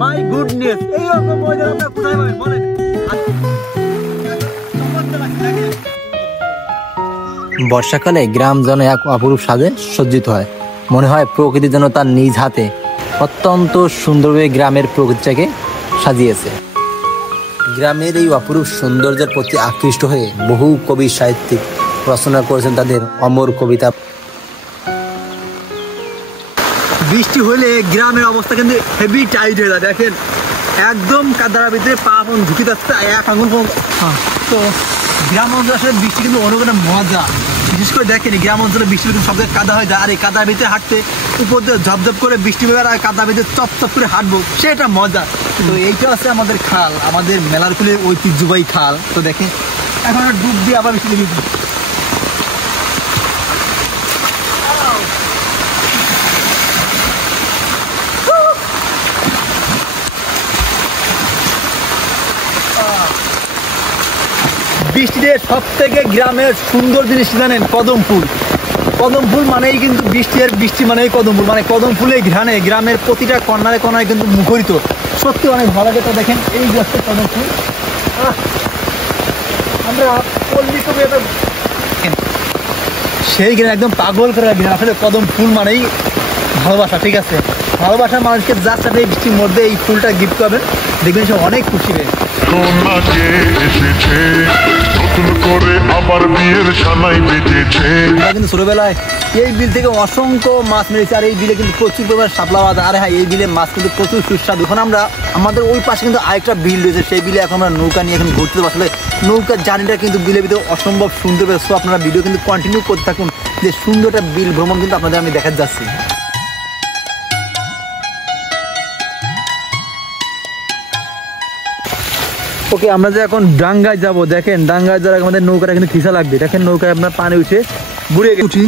My goodness, এইরকম weather আপনারা কোথায় পাবেন বলেন? বর্ষাকালে গ্রাম যেন এক অপরূপ সাজে সজ্জিত হয়। মনে হয় প্রকৃতি যেন তার নিজ হাতে অত্যন্ত সুন্দরভাবে গ্রামের প্রকৃতিটাকে সাজিয়েছে। গ্রামের এই অপরূপ সৌন্দর্যের প্রতি আকৃষ্ট হয়ে বহু কবি সাহিত্যিক রচনা করেছেন তাদের অমর কবিতা। বৃষ্টি হলে গ্রামের অবস্থা কিন্তু হেভি টাইট হয়ে যায়। দেখেন একদম কাদার ভিতরে পা পন ঢুকে যাচ্ছে এক আঙুল। তো গ্রাম অঞ্চলে আসলে বৃষ্টি কিন্তু অনেক একটা মজা। বিশেষ করে দেখেন গ্রাম অঞ্চলে বৃষ্টি কিন্তু সব জায়গায় কাদা হয়ে যায়, আর এই কাদার ভিতরে হাঁটতে উপর দিয়ে ঝপঝপ করে বৃষ্টি বের আর কাদার ভিতরে চপ চপ করে হাঁটবো, সেটা মজা। তো এইটা আছে আমাদের খাল, আমাদের মেলার কুলের ঐতিহ্যবাহী খাল। তো দেখেন এখন ডুব দিয়ে আবার বৃষ্টি লেগে বৃষ্টিতে সব থেকে গ্রামের সুন্দর জিনিস জানেন? কদম ফুল। কদম ফুল মানেই কিন্তু বৃষ্টি, আর বৃষ্টি মানেই কদম ফুল। মানে কদম ফুলের ঘ্রাণে গ্রামের প্রতিটা কর্নারে কর্নারে কিন্তু মুখরিত, সত্যি অনেক ভালো লাগে। তো দেখেন এই যে হচ্ছে কদম ফুল। আমরা পল্লী কবি সেই গ্রাম একদম পাগল করে গ্রাম। আসলে কদম ফুল মানেই ভালোবাসা, ঠিক আছে? ভালোবাসা মানুষকে যার সাথে এই বৃষ্টির মধ্যে এই ফুলটা গিফট করবেন, দেখবেন সে অনেক খুশি হবে। কিন্তু ছোটবেলায় এই বিল থেকে অসংখ্য মাছ মেরেছি, আর এই বিলে কিন্তু প্রচুর পরিমাণ শাপলা মাছ। আর হ্যাঁ, এই বিলে মাছ কিন্তু প্রচুর সুস্বাদু। এখন আমরা আমাদের ওই পাশে কিন্তু আরেকটা বিল রয়েছে, সেই বিলে এখন আমরা নৌকা নিয়ে এখন ঘুরতে যাবো। আসলে নৌকার জার্নিটা কিন্তু বিলের ভিতরে অসম্ভব সুন্দর। সো আপনারা ভিডিও কিন্তু কন্টিনিউ করতে থাকুন, যে সুন্দর একটা বিল ভ্রমণ কিন্তু আপনাদের আমি দেখাতে যাচ্ছি। ওকে, আমরা যে এখন ডাঙ্গায় যাব। দেখেন ডাঙ্গায় যারা আমাদের নৌকাটা কিন্তু খিসা লাগবে। দেখেন নৌকায় আপনার পানি উঠে ঘুরে উঠি,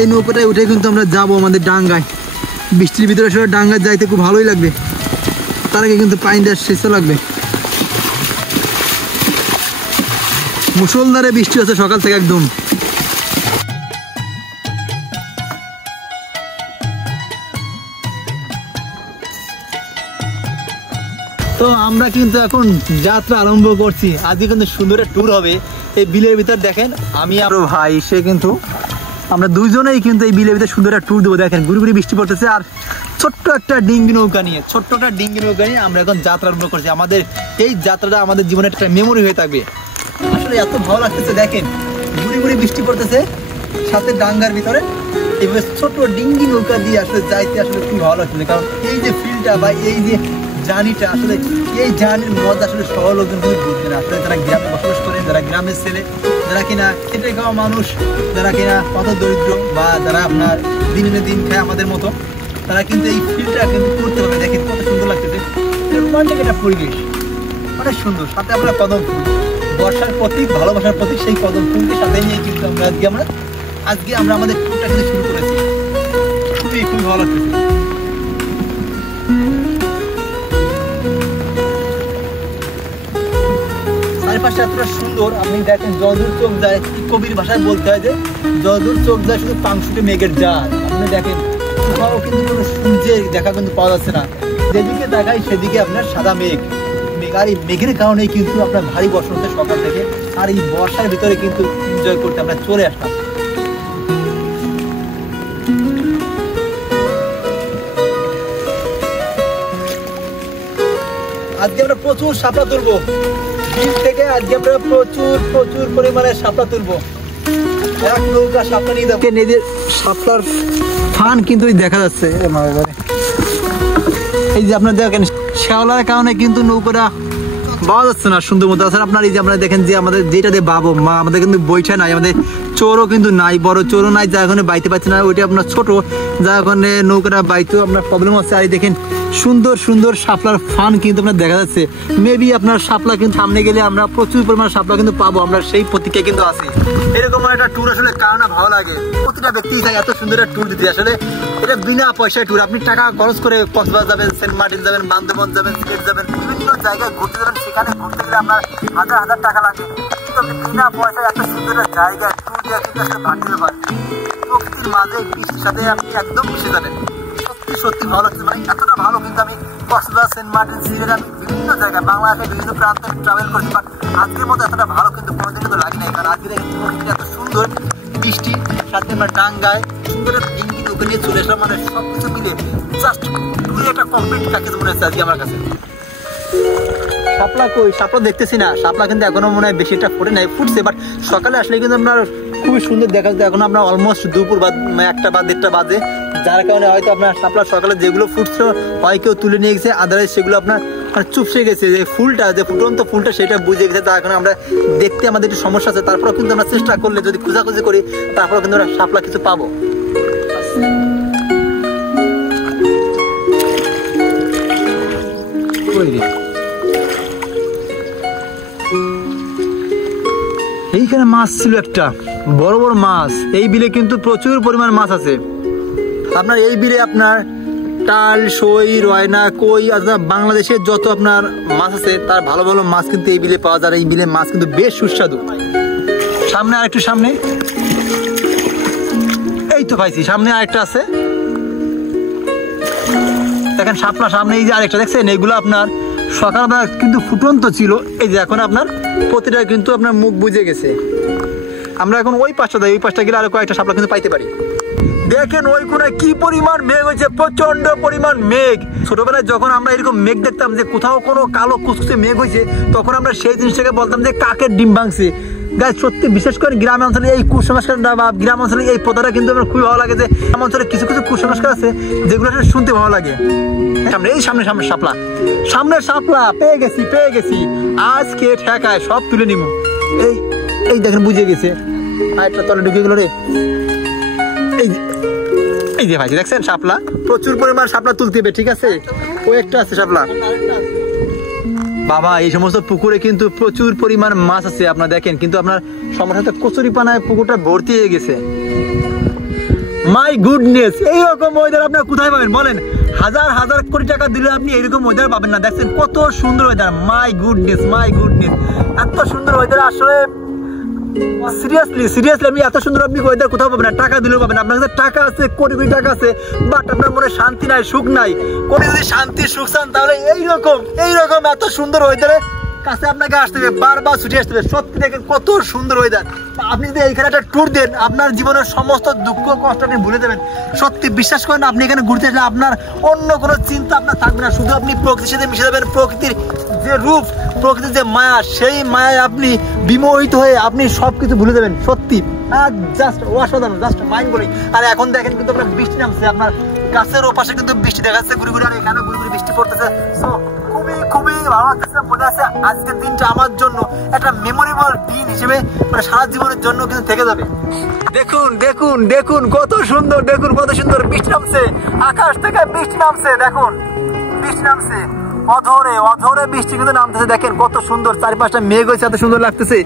এই নৌকাটায় উঠে কিন্তু আমরা যাব আমাদের ডাঙ্গায়। বৃষ্টির ভিতরে আসলে ডাঙ্গায় যাইতে খুব ভালোই লাগবে, তার আগে কিন্তু পানিটা শেষও লাগবে। মুষলধারে বৃষ্টি হচ্ছে সকাল থেকে একদম। তো আমরা কিন্তু এখন যাত্রা আরম্ভ করছি। আজকে কিন্তু সুন্দর একটা ট্যুর হবে এই বিলের ভিতর। দেখেন আমি আর ভাই, সে কিন্তু আমরা দুইজনেই কিন্তু এই বিলের ভিতরে সুন্দর একটা ট্যুর দেবো। দেখেন গুড়ি গুড়ি বৃষ্টি পড়তেছে, আর ছোট্ট একটা ডিঙ্গি নৌকা নিয়ে আমরা এখন যাত্রা আরম্ভ করছি। আমাদের এই যাত্রাটা আমাদের জীবনের একটা মেমোরি হয়ে থাকবে। আসলে এত ভালো লাগতেছে, দেখেন গুড়ি গুড়ি বৃষ্টি পড়তেছে, সাথে ডাঙ্গার ভিতরে এইভাবে ছোট ডিঙ্গি নৌকা দিয়ে আসলে যাইতে আসলে খুব ভালো লাগতেছে। কারণ এই যে ফিলটা বা এই যে জার্নিটা, আসলে এই জার্নির মজা আসলে শহর লোকজন কিন্তু বুঝবে না। আসলে যারা গ্রামে বসবাস করেন, যারা গ্রামের ছেলে, যারা কিনা খেটে খাওয়া মানুষ, যারা কিনা কত দরিদ্র বা যারা আপনার দিনে দিন খায় আমাদের মতো, তারা কিন্তু এই ফিলটা কিন্তু করতে হবে। দেখেন কত সুন্দর লাগতেছে, রোমান্টিক একটা পরিবেশ, অনেক সুন্দর। সাথে আমরা কদম ফুল, বর্ষার প্রতীক, ভালোবাসার প্রতীক, সেই কদম ফুলকে সাথে নিয়ে কিন্তু আজকে আমরা আমাদের ট্যুরটা কিন্তু শুরু করেছি। খুবই ভালো লাগতেছে। চারিপাশে এতটা সুন্দর, আপনি দেখেন যদূর চোখ যায়, কবির ভাষায় বলতে হয় যে যদূর চোখ যায় শুধু পাংশুটে মেঘের জাল। আপনি দেখেন কোথাও কিন্তু কোনো সূর্যের দেখা কিন্তু পাওয়া যাচ্ছে না, যেদিকে দেখায় সেদিকে আপনার সাদা মেঘ। আর এই মেঘের কারণেই কিন্তু আপনার ভারী বর্ষা হচ্ছে সকাল থেকে, আর এই বর্ষার ভিতরে কিন্তু এনজয় করতে আমরা চলে আসলাম। আজকে আমরা প্রচুর শাপলা তুলবো বিল থেকে। আজকে আমরা প্রচুর পরিমাণে শাপলা তুলবো। এক নৌকা শাপলা নিয়ে যাবো। নিজের শাপলার ফান কিন্তু দেখা যাচ্ছে। এই যে আপনার দেখেন শ্যাওলার কারণে কিন্তু নৌকাটা পাওয়া যাচ্ছে না সুন্দর মতো। আসলে আপনার এই যে আপনারা দেখেন যে আমাদের যেটা দিয়ে বাবু মা, আমাদের কিন্তু বইটা নাই, আমাদের চোরও কিন্তু নাই, বড় চোরও নাই, যা ওখানে বাইতে পারছে না। ওইটা আপনার ছোট, যা ওখানে নৌকাটা বাইতেও আপনার প্রবলেম হচ্ছে। আর দেখেন সুন্দর শাপলার ফান কিন্তু আপনার দেখা যাচ্ছে। মেবি আপনার শাপলা কিন্তু সামনে গেলে আমরা প্রচুর পরিমাণে শাপলা কিন্তু পাবো, আমরা সেই প্রতীক্ষায় কিন্তু আছি। এরকম একটা ট্যুর আসলে কারণ ভালো লাগে, প্রতিটা ব্যক্তি চাই এত সুন্দর একটা ট্যুর দিতে। আসলে এটা বিনা পয়সায় ট্যুর, আপনি টাকা খরচ করে কক্সবাজার যাবেন, সেন্ট মার্টিন যাবেন, বান্দরবন যাবেন, সিলেট যাবেন, বিভিন্ন জায়গায় ঘুরতে যাবেন, সেখানে ঘুরতে গেলে আপনার হাজার টাকা লাগে। কিন্তু আপনি বিনা পয়সায় এত সুন্দর একটা জায়গায় ট্যুর দিয়ে কিন্তু আসলে ভাগ দিতে পারেন। প্রকৃতির মাঝে বৃষ্টির সাথে আপনি একদম মিশে যাবেন। সত্যি ভালো লাগছে, মানে এতটা ভালো কিন্তু আমি কক্সবাজার, সেন্ট মার্টিন, সিলেট, আমি বিভিন্ন জায়গায় বাংলাদেশের বিভিন্ন প্রান্তে ট্রাভেল করছি, বাট আজকের মতো এতটা ভালো কিন্তু কোনোদিন কিন্তু লাগে নাই। কারণ আজকে দেখেন প্রকৃতি এত সুন্দর, বৃষ্টি সাথে আমরা টাঙ্গায় সুন্দর দিন কিন্তু ওখানে নিয়ে চলে আসলাম, মানে সবকিছু মিলে জাস্ট পুরো একটা কমপ্লিট প্যাকেজ মনে হচ্ছে আজকে আমার কাছে। শাপলা কই? শাপলা দেখতেছি না, শাপলা কিন্তু এখনো মনে হয় বেশি একটা ফোটে নাই, ফুটছে, বাট সকালে আসলে কিন্তু আপনার খুবই সুন্দর দেখা যাচ্ছে। এখন আপনার অলমোস্ট দুপুর বা 1টা বা 1:30 বাজে, যার কারণে হয়তো আপনার শাপলা সকালে যেগুলো ফুটছে হয় কেউ তুলে নিয়ে গেছে, আদারওয়াইজ সেগুলো আপনার চুপসে গেছে। যে ফুলটা, যে ফুটন্ত ফুলটা, সেটা বুঝে গেছে, তার কারণে আমরা দেখতে আমাদের একটু সমস্যা আছে। তারপরেও কিন্তু আমরা চেষ্টা করলে, যদি খোঁজাখুঁজি করি, তারপরেও কিন্তু আমরা শাপলা কিছু পাবো। এইখানে মাছ ছিল একটা বড় বড় মাছ। এই বিলে কিন্তু প্রচুর পরিমাণ মাছ আছে। আপনার এই বিলে আপনার টাল, সই, রয়না, কই, বাংলাদেশের যত আপনার মাছ আছে তার ভালো ভালো মাছ কিন্তু এই বিলে পাওয়া যায়। এই বিলে মাছ কিন্তু বেশ সুস্বাদু। সামনে আরেকটু, সামনে এই তো পাইছি, সামনে আরেকটা আছে দেখেন শাপলা, সামনে এই যে আরেকটা দেখছেন, এইগুলো আপনার সকালবেলা কিন্তু ফুটন্ত ছিল, এই যে এখন আপনার প্রতিটা কিন্তু আপনার মুখ বুঝে গেছে। আমরা এখন ওই পাশটা যাই, ওই পাশটা গেলে আরো কয়েকটা শাপলা কিন্তু পাইতে পারি। দেখেন ওই কোনায় কি পরিমাণ মেঘ হয়েছে, প্রচন্ড পরিমাণ মেঘ। ছোটবেলায় যখন আমরা এরকম মেঘ দেখতাম যে কোথাও কোনো কালো কুচকুচে মেঘ হয়েছে, তখন আমরা সেই জিনিসটাকে বলতাম যে কাকের ডিম ভাঙছে। গাছ সত্যি, বিশেষ করে গ্রাম অঞ্চলে এই কুসংস্কারটা বা গ্রাম অঞ্চলে এই পদাটা কিন্তু আমার খুবই ভালো লাগে। যে গ্রাম অঞ্চলে কিছু কিছু কুসংস্কার আছে যেগুলো শুনতে ভালো লাগে। সামনে এই সামনে সামনে শাপলা, সামনের শাপলা পেয়ে গেছি আজকে ঠেকায় সব তুলে নিব। এই এই দেখেন বুঝে গেছে, আরেকটা তলে ঢুকে গেল রে। এই যে ভাই দেখছেন শাপলা, প্রচুর পরিমাণ শাপলা তুলতে হবে, ঠিক আছে? ও একটা আছে শাপলা। বাবা এই সমস্ত পুকুরে কিন্তু প্রচুর পরিমাণ মাছ আছে আপনার দেখেন, কিন্তু আপনার সমস্যা হচ্ছে কচুরিপানায় পুকুরটা ভর্তি হয়ে গেছে। মাই গুডনেস, এইরকম ওয়েদার আপনার কোথায় পাবেন বলেন? হাজার হাজার কোটি টাকা দিলে আপনি এরকম ওয়েদার পাবেন না। দেখছেন কত সুন্দর ওয়েদার, মাই গুডনেস, এত সুন্দর ওয়েদার। আসলে সিরিয়াসলি আমি এত সুন্দর আপনি ওয়েদার কোথাও পাবেন না, টাকা দিলেও পাবেন। আপনার কাছে টাকা আছে, কোটি কোটি টাকা আছে, বাট আপনার মনে শান্তি নাই, সুখ নাই। কোন যদি শান্তি সুখ চান তাহলে এইরকম এত সুন্দর ওয়েদারে কাছে আপনাকে আসতে হবে, বারবার ছুটে আসতে হবে। সত্যি দেখেন কত সুন্দর ওয়েদার। আপনি যদি এইখানে একটা ট্যুর দেন, আপনার জীবনের সমস্ত দুঃখ কষ্ট আপনি ভুলে দেবেন। সত্যি বিশ্বাস করেন, আপনি এখানে ঘুরতে আসলে আপনার অন্য কোনো চিন্তা আপনার থাকবে না, শুধু আপনি প্রকৃতির সাথে মিশে যাবেন। প্রকৃতির যে রূপ, প্রকৃতির যে মায়া, সেই মায়ায় আপনি বিমোহিত হয়ে আপনি সবকিছু ভুলে যাবেন। সত্যি জাস্ট অসাধারণ, জাস্ট মাইন্ড ব্লোয়িং। আর এখন দেখেন কিন্তু আপনার বৃষ্টি নামছে, আপনার গাছের ওপাশে কিন্তু বৃষ্টি দেখা যাচ্ছে ঘুরে ঘুরে, আর এখানে ঘুরে ঘুরে বৃষ্টি পড়তেছে। খুবই ভালো লাগতেছে। মনে আছে আজকের দিনটা আমার জন্য একটা মেমোরেবল দিন হিসেবে, মানে সারা জীবনের জন্য কিন্তু থেকে যাবে। দেখুন কত সুন্দর, কত সুন্দর বৃষ্টি নামছে, আকাশ থেকে বৃষ্টি নামছে। দেখুন বৃষ্টি নামছে, অঝরে বৃষ্টি কিন্তু নামতেছে। দেখেন কত সুন্দর, চারিপাশটা মেঘ হয়েছে, এত সুন্দর লাগতেছে।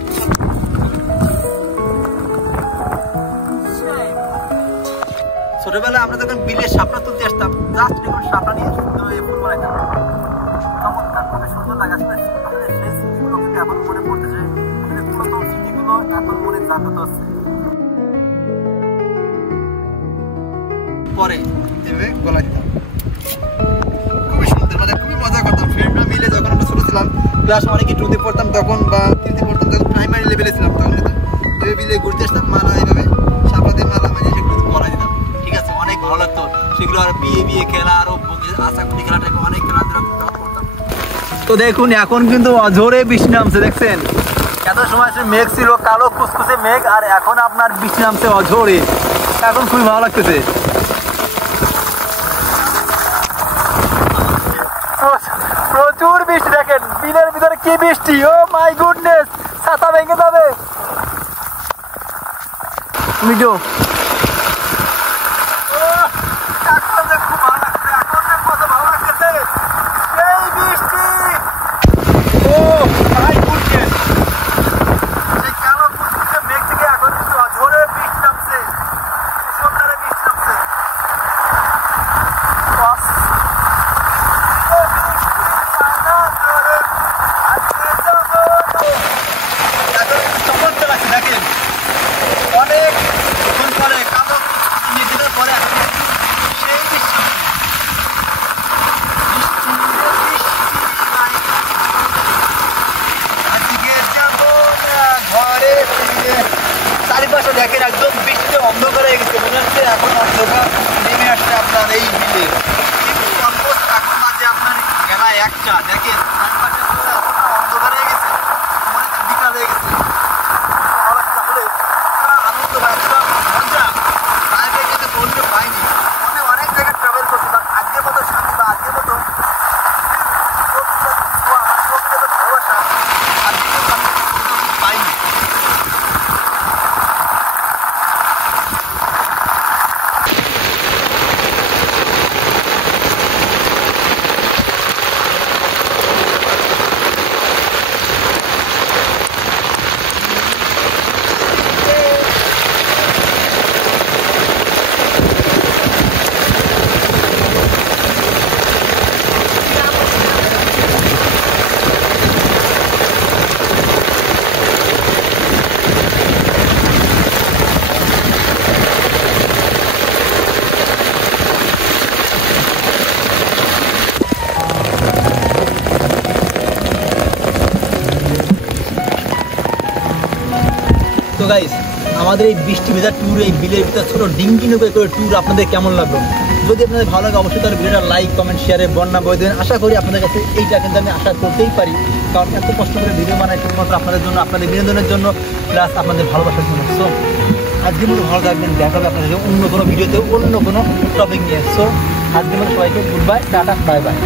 ছোটবেলায় আমরা যখন বিলে শাপলা তুলতে আসতাম, জাস্ট দেখুন শাপলা নিয়ে সুন্দর ফুল বানাইতাম, খুবই সুন্দর লাগে। সেই স্মৃতিগুলো কিন্তু এখন মনে পড়তেছে, পুরাতন স্মৃতিগুলো এখন মনে জাগ্রত হচ্ছে। পরে এভাবে গলা দিতাম, খুবই সুন্দর, মানে খুবই মজা করতাম। ফ্রেন্ডরা মিলে যখন আমরা ছোট ছিলাম, ক্লাস অনেকে টুতে পড়তাম তখন, বা 3-তে পড়তাম যখন, প্রাইমারি লেভেলে ছিলাম তখন, কিন্তু ওই বিলে ঘুরতে আসতাম, মালা এইভাবে শাপলা দিয়ে মালা মানে সেগুলো গলা দিতাম, ঠিক আছে? অনেক ভালো লাগতো সেগুলো। আর বিয়ে খেলা, আরো আশাকুটি খেলা টাইপের অনেক খেলাধুলা করতাম। তো দেখুন এখন কিন্তু অঝরে বৃষ্টি নামছে, দেখছেন? এত সময় মেঘ ছিল, কালো কুচকুচে মেঘ, আর এখন আপনার বৃষ্টি নামছে অঝরে। এখন খুবই ভালো লাগতেছে। প্রচুর বৃষ্টি, দেখেন বিলের ভিতরে কি বৃষ্টি, ও মাই গুডনেস, ছাতা ভেঙে যাবে। ভিডিও তো দেখেন একদম বৃষ্টিতে অন্ধকার হয়ে গেছে, মনে হচ্ছে এখন অন্ধকার নেমে আসছে আপনার এই বিলে। কিন্তু অলমোস্ট এখন মাঝে আপনার বেলা 1টা, দেখেন চারপাশে পুরো অন্ধকার হয়ে গেছে, মনে হচ্ছে বিকাল হয়ে গেছে। তাহলে আনন্দ বা একটা মজা আগে কিন্তু বলতে পাইনি। আমি অনেক জায়গায় ট্রাভেল করছি, বাট আজকের মতো শান্তি বা আজকের মতো ভালোবাসা আজকে কিন্তু আমি পাইনি। তো গাইস, আমাদের এই বৃষ্টি ভেজা ট্যুর, এই বিলের ভিতর ছোট ডিঙ্গি নৌকা করে ট্যুর আপনাদের কেমন লাগলো? যদি আপনাদের ভালো লাগে অবশ্যই তার ভিডিওটা লাইক কমেন্ট শেয়ারে বন্যা বই দেবেন। আশা করি আপনাদের কাছে এইটা কিন্তু আমি আশা করতেই পারি, কারণ এত কষ্ট করে ভিডিও বানাই শুধুমাত্র আপনাদের জন্য, আপনাদের বিনোদনের জন্য, প্লাস আপনাদের ভালোবাসার জন্য। সো আজকের মতো ভালো থাকবেন, দেখা হবে আপনাদের অন্য কোনো ভিডিওতে অন্য কোনো টপিক নিয়ে। সো আজকের মতো সবাইকে good bye, tata, bye bye.